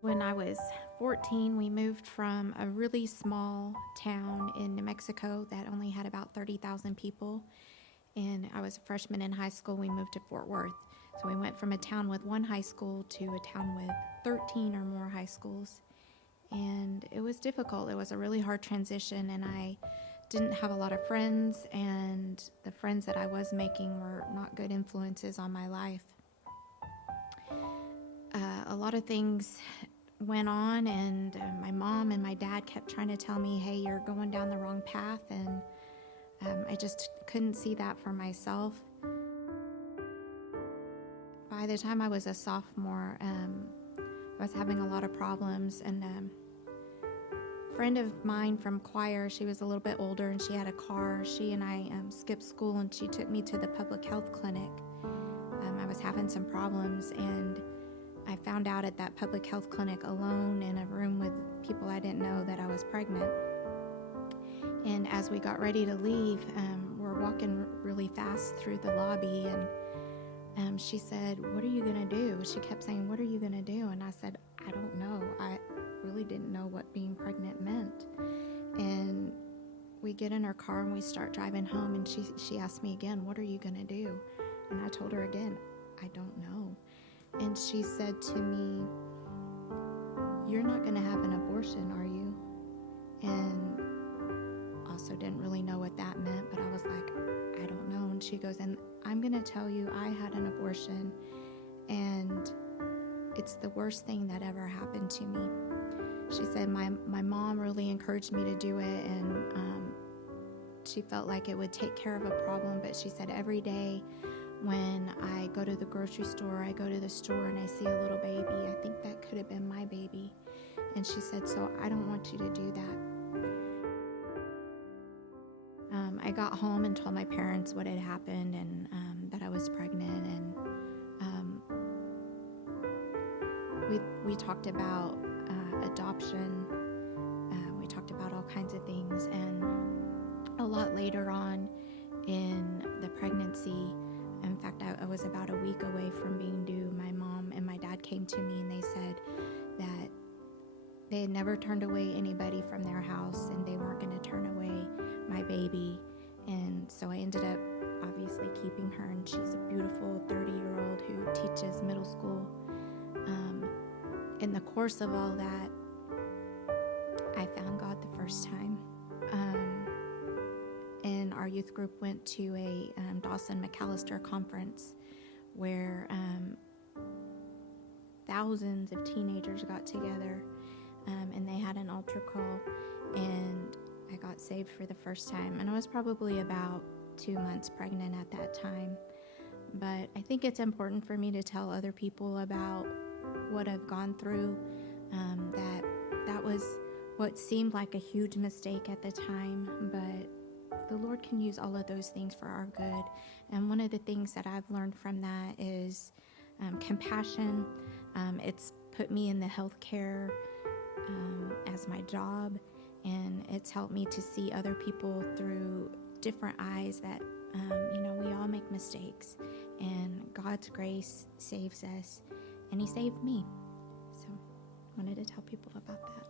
When I was 14, we moved from a really small town in New Mexico that only had about 30,000 people. And I was a freshman in high school. We moved to Fort Worth. So we went from a town with one high school to a town with 13 or more high schools. And it was difficult. It was a really hard transition, and I didn't have a lot of friends, and the friends that I was making were not good influences on my life. A lot of things went on, and my mom and my dad kept trying to tell me, hey, you're going down the wrong path, and I just couldn't see that for myself. By the time I was a sophomore, I was having a lot of problems, and a friend of mine from choir, she was a little bit older and she had a car. She and I skipped school, and she took me to the public health clinic. I was having some problems, and I found out at that public health clinic alone in a room with people I didn't know that I was pregnant. And as we got ready to leave, we're walking really fast through the lobby, and she said, what are you going to do? She kept saying, what are you going to do? And I said, I don't know. I really didn't know what being pregnant meant. And we get in her car and we start driving home, and she asked me again, what are you going to do? And I told her again, I don't know. And she said to me, you're not going to have an abortion, are you? And also didn't really know what that meant, but I was like, I don't know. And she goes, and I'm going to tell you, I had an abortion, and it's the worst thing that ever happened to me. She said my mom really encouraged me to do it, and she felt like it would take care of a problem, but she said every day when I go to the grocery store, I go to the store and I see a little baby, I think that could have been my baby. And she said, so I don't want you to do that. I got home and told my parents what had happened, and that I was pregnant, and we talked about adoption. We talked about all kinds of things, and a lot later on in the pregnancy, in fact, I was about a week away from being due, my mom and my dad came to me and they said that they had never turned away anybody from their house, and they weren't going to turn away my baby. And so I ended up obviously keeping her, and she's a beautiful 30-year-old who teaches middle school. In the course of all that, I found God the first time. And our youth group went to a Dawson McAllister conference where thousands of teenagers got together, and they had an altar call, and I got saved for the first time. And I was probably about 2 months pregnant at that time. But I think it's important for me to tell other people about what I've gone through, that was what seemed like a huge mistake at the time, but the Lord can use all of those things for our good. And one of the things that I've learned from that is compassion. It's put me in the healthcare as my job, and it's helped me to see other people through different eyes, that we all make mistakes, and God's grace saves us, and He saved me. So I wanted to tell people about that.